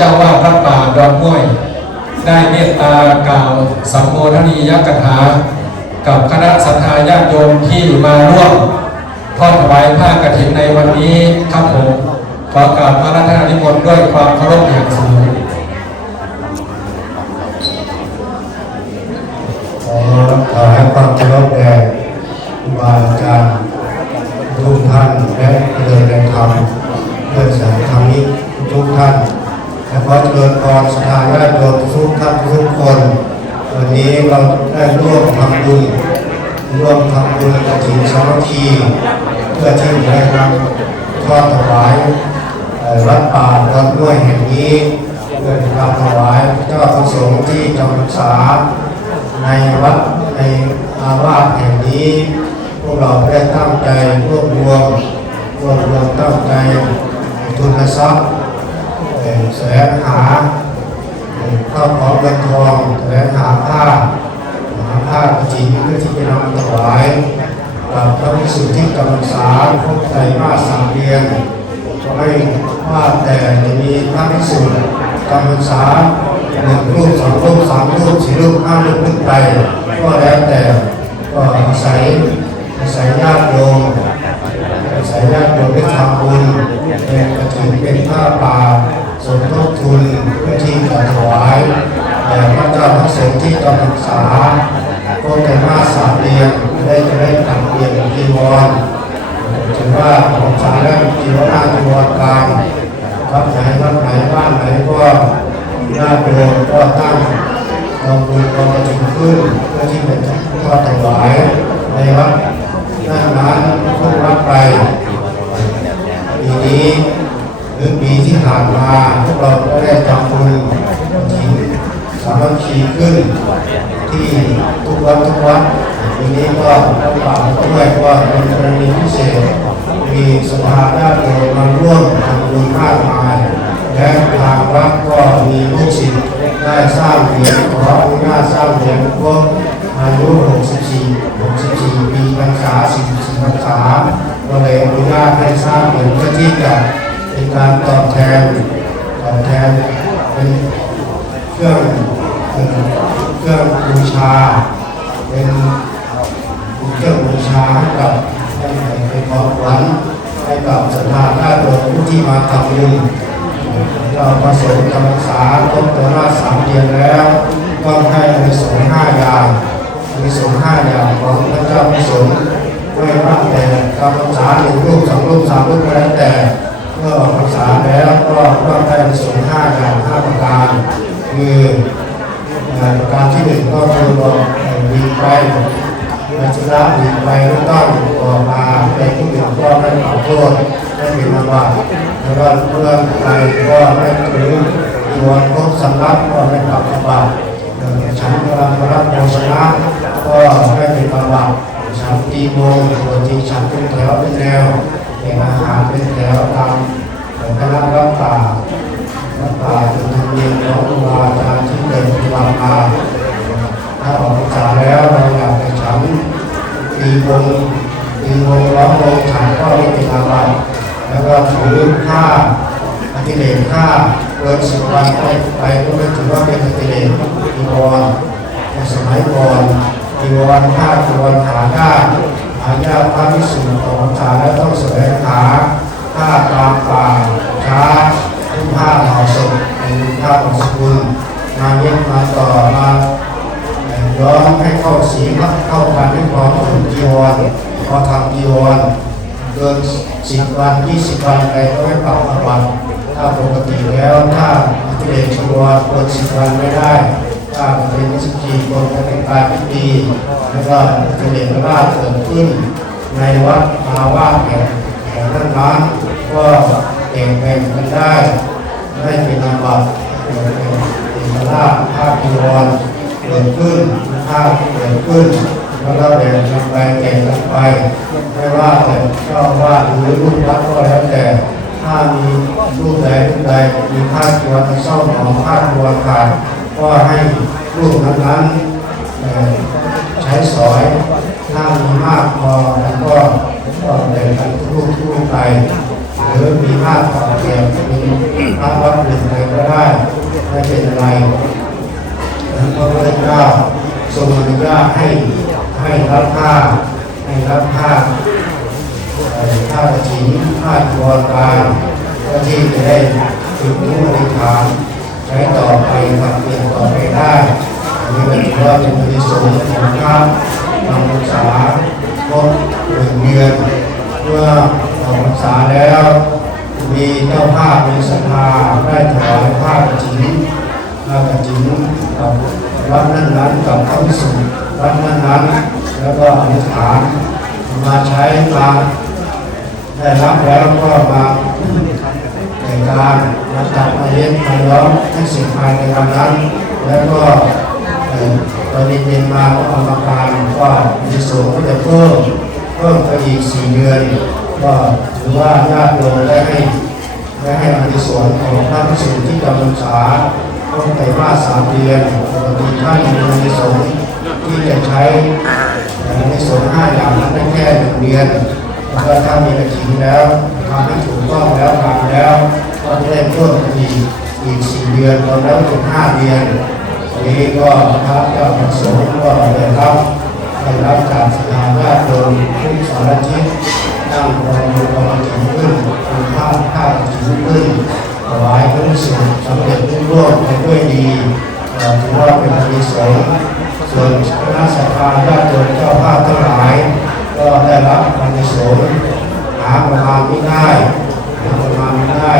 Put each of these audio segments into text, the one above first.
จ้าวาดวัดป่าดอนม่วย ได้เมตตากล่าวสัมโมทนียกถา กับคณะสัตยาญาติโยมที่มาร่วมทอดถวายผ้ากฐินในวันนี้ครับผมขอกราบพระราชนิมนต์ด้วยความเคารพอย่างสูงขอถวายความเคารพแด่ครูบาอาจารย์ทุกท่านและเลยในธรรมเพื่อสายธรรมิกทุกท่านและข อเจริญพรสถานญาติโยมทุกท่านทุกคน วันนี้เราได้ร่วมทำบุญร่วมทำบุญกฐินสามัคคีเพื่อที่จะได้นำทอดถวายวัดป่าดอนด้วยแห่งนี้เพื่อการถวายเจ้าประสงค์ที่จำพรรษาในวัดในอาวาสแห่งนี้ พวกเราได้ตั้งใจรวบรวมรวบรวมตั้งใจทุนทรัพย์ แสวงหาเข้าวของเงินทองแสวงหาผ้าหาผ้ากฐินเพื่อที่จะนำถวายกับพระภิกษุที่กำลังษาครบไตรมาสสามเดือนไม่ว่าแต่จะมีพระภิกษุกำลังษาหนึ่งรูปสองรูปสามรูปสี่รูปห้ารูปขึ้นไปก็แล้วแต่ก็อาศัยอาศัยญาติโยมสายญาติโยมได้ทำบุญเป็นกระถิ่นเป็นผ้าป่า มทบทุนเพื่อที่จะถวายแด่พระเจ้าพระสงฆ์ที่กำลังษาโคแต่มาสามเดือนได้จะได้ทำเรียนจีวรถือว่าของสารแล้วจีวรหน้าจีวรกลางวัดไหนวัดไหนบ้านไหนก็ญาติโยมก็ตั้งกองบุญกองกระถิ่นขึ้นเพื่อที่เป็นทอดถวายในวัดหน้าร้านทุกรับไปปีนี้ หรือปีที่ผ่านมาพวกเราได้ทำบุญถิงสามัคคีขึ้น ที่ทุกวัดทุกวัดปีนี้ก็ต้องฝากด้วยว่าเป็นกรณีพิเศษ มีสภาญาติโยมาร่วมทำบุญมากมาย และทางวัดก็มีลูกศิษย์ได้สร้างเหรียญขออนุญาตสร้างเหรียญครบอายุ 64 64 ปีพรรษา44พรรษาก็เลยอนุญาตให้สร้างเหรียญเพื่อที่จะเป็น การตอบแทนตอบแทนเป็นเครื่องเครื่องบูชา เป็นเครื่องบูชาให้กับให้เป็นของขวัญให้กับสถานญาติโยมผู้ที่มาทำบุญเราประสงค์กำลังษาครบตัวราสามเดือนแล้วต้องให้อานิสงห้าอย่างอานิสงห้าอย่างของพระเจ้าประสงค์ไม่ว่าแต่กำลังษาหนึ่งรูปสองรูปสามรูปก็แล้วแต่เมื่อออกพรรษา แล้วก็ต้องให้อานิสงส์ห้าอย่างห้าประการคือประการที่หนึ่งก็คือว่าดีไปอาชนะดีไปไม่ต้องออกมาในที่หนึ่งก็ไม่ขอโทษไม่เป็นอาบัติแล้วก็เพื่อนใครก็ไม่ถืออีวันครบสำนักก็ไม่ปรับอาบัติฉันกำลังรับโภชนะก็ไม่เป็นอาบัติฉันตีโมงปกติฉันเป็นแถวเป็นแนวเป็นอาหารเป็นแถวตาม คณะรับป่ารับป่าเป็นเรียมของครูบาอาจารย์ที่เดินปฏิบัติมาถ้าออกพรรษาแล้วเราอยากจะฉันตีวงตีวงร้องวงฉันก็ไม่เป็นอาบัติแล้วก็ถือผ้าอธิเลกผ้าเกินสิบวันไปไปก็ไม่ถือว่าเป็นอธิเลกอีวรในสมัยก่อนอีวรผ้าอีวรขาด้าหายาพระพิสุทธิ์ของชาแล้วต้องแสวงหา ผ้าตามป่าช้าทุกผ้าเหมาะสมเป็นผ้าของสกุลมาเย็บมาต่อมาย้อมให้เข้าสีเข้ากันให้พร้อมกับจีวรพอทำจีวรเกินสิบวันยี่สิบวันไปก็ไม่ปรับอาบัติถ้าปกติแล้วถ้ากิเลสชัวเกินสิบวันไม่ได้ ถ้าเป็นสิบสี่คนก็เป็นการพิธีแล้วก็กิเลสราเกิดขึ้นในวัดอาวาสแห่ง แห่งนั้นนั้นก็เก่งแบ่งกันได้ไม่เป็นอาบัติเป็นราชภาคจีวรเกิดขึ้นภาคเกิดขึ้นแล้วก็แบ่งกันไปแบ่งกันไป ไม่ว่าแต่เจ้ว่าหรือลูกวัดก็แล้วแต่ถ้ามีลูกใดลูกใดมีผ้าตัวที่เศร้าหมองผ้าตัวขาดก็ให้ลูกนั้นๆเอ่อใช้สอยถ้ามีมากพอแล้วก็ ก็แบ่งกันลูกลูกไปหรือมีภาพต่อแก่จะมีภาพวัดอื่นอะไรก็ได้ไม่เป็นอะไรแล้วพระพุทธเจ้าทรงอนุญาตให้ให้รับผ้าให้รับผ้าเอ่อผ้ากระถิ่นผ้าจีวรกายเพื่อที่จะได้ฝึกรู้อธิษฐานใช้ต่อไปกับเปลี่ยนต่อไปได้อันนี้ก็ถือว่าเป็นประโยชน์ของพระทำพรรษาครบหนึ่งเดือน เมื่อออกพรรษาแล้ว มีเจ้าภาพมีศรัทธาได้ถวายผ้ากฐินผ้ากฐินกับวัดนั้นๆกับพระภิกษุวัดนั้นๆแล้วก็อธิษฐานมาใช้มาได้รับแล้วก็มาในการมาจัดมาเลี้ยงมาล้อมให้สิ่งภายในวันนั้น แล้วก็ตอนนี้เป็นมาก็กรรมการก็มีส่วนก็จะเพิ่ม เพิ่มไปอีกสี่เดือน ก็ถือว่าญาติโยมได้ให้ได้ให้อานิสงส์ของพระภิกษุที่จำพรรษาต้องไปว่าสามเดือนปกติท่านมีอานิสงส์ที่จะใช้อานิสงส์ห้าอย่างนั้นได้แค่หนึ่งเดือนแล้วก็ถ้ามีกระถิ่นแล้วทำให้ถูกต้องแล้วทำแล้วก็จะได้เพิ่มไปอีกอีกสี่เดือนรวมแล้วเป็นห้าเดือนอันนี้ก็พระเจ้าประสงค์ นั่งรอดูกรรมฐานขึ้นทำผ้าผ้าถินขึ้นถวายพระภิกษุสำเร็จรุ่งโรจน์ไปด้วยดีถือว่าเป็นอานิสงส์ส่วนคณะสัตยาญาติโยมเจ้าภาพทั้งหลาย ก็ได้รับอานิสงส์หาประมาณไม่ได้หาประมาณไม่ได้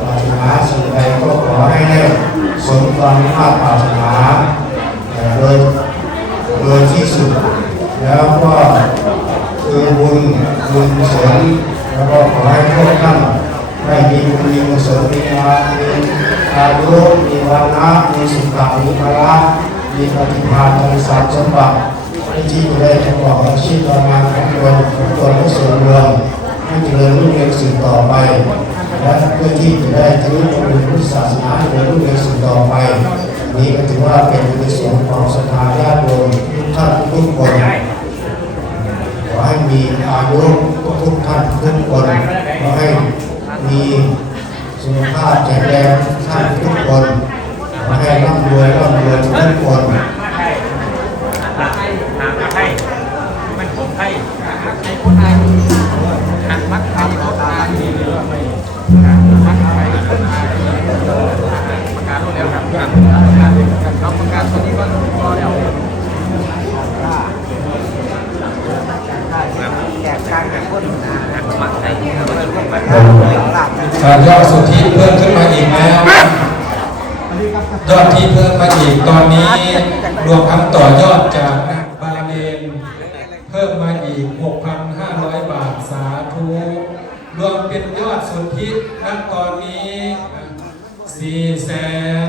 ปรารถนาสิ่งใดก็ขอให้ได้สมความมุ่งมั่นปรารถนา สุขมีพละมีปฏิภาณมีสัตว์สมบัติที่จะได้ประกอบอาชีพการงานของตนของตนและส่วนรวมให้เจริญรุ่งเรืองสืบต่อไป และเพื่อที่จะได้ถือเป็นพุทธศาสนาเจริญรุ่งเรืองสืบต่อไป นี้ก็ถือว่าเป็นในส่วนของศรัทธาญาติโยมทุกท่านทุกคนขอให้มีอายุทุกท่านทุกคนขอให้มีสุขภาพแข็งแรงทุกท่านทุกคน ให้ร่ำรวยร่ำรวยทุกคนหางไทยมันผมไทยไทยคนไทยหางมักไทยของไทยมักไทยคนไทยประกาศแล้วครับประกาศเราประกาศตอนนี้ก็รอแล้วแจกการแข่งคนมักไทยก็เลยร่วมกันการยอดสุทธิเพิ่มขึ้นมาอีกแล้ว ยอดที่เพิ่มมาอีกตอนนี้รวมทั้งต่อยอดจากนักบาเลนเพิ่มมาอีก 6,500 บาทสาธุรวมเป็นยอดสุทธิณตอนนี้4แสน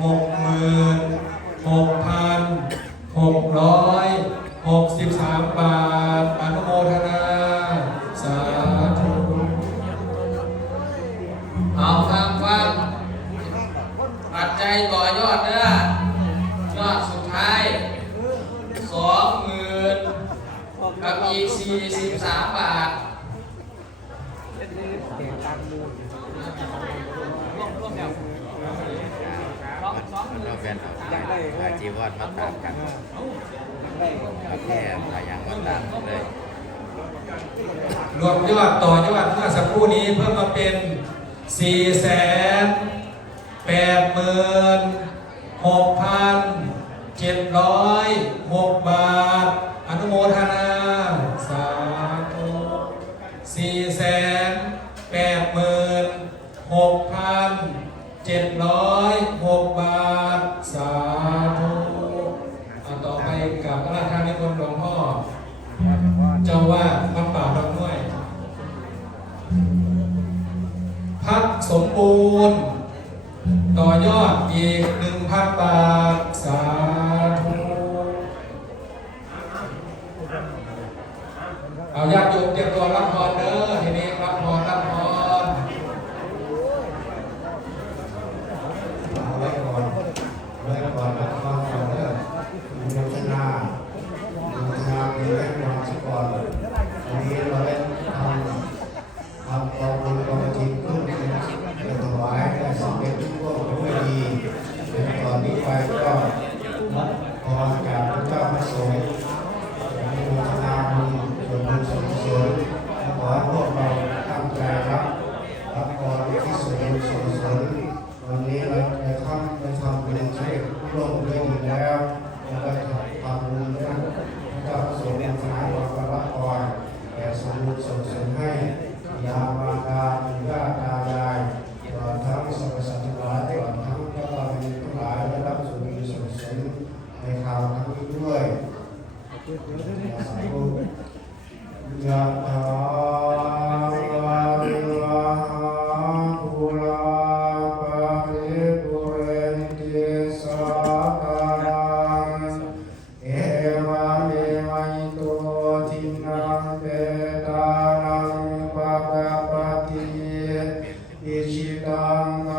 6หมื่น6พัน663บาทอนุโมทนา แค่หลายอย่างมาตามเลย รวมยอดต่อยอดเมื่อสักครู่นี้เพิ่มมาเป็น 4 8 6 706 บาท ਏਸ਼ੀਤਾਂ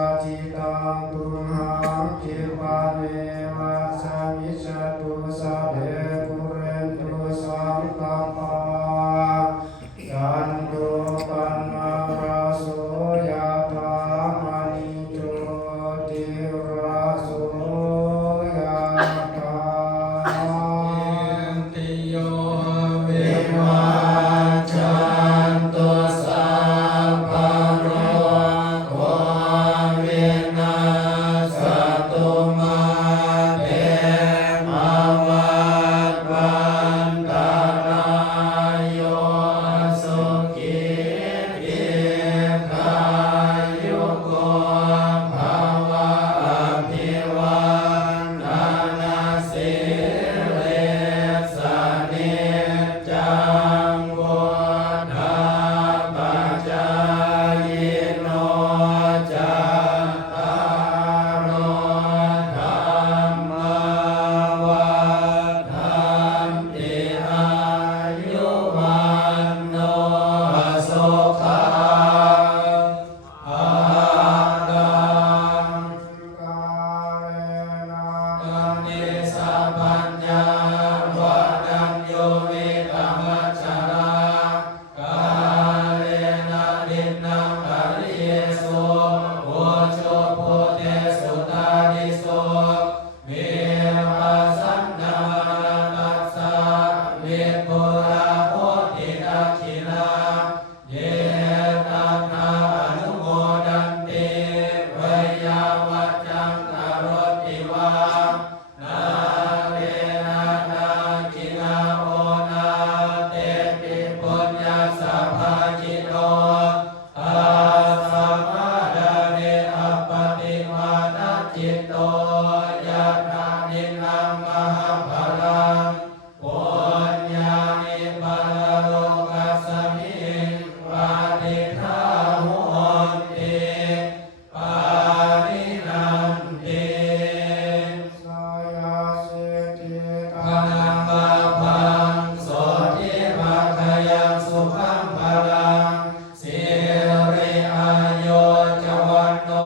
ตั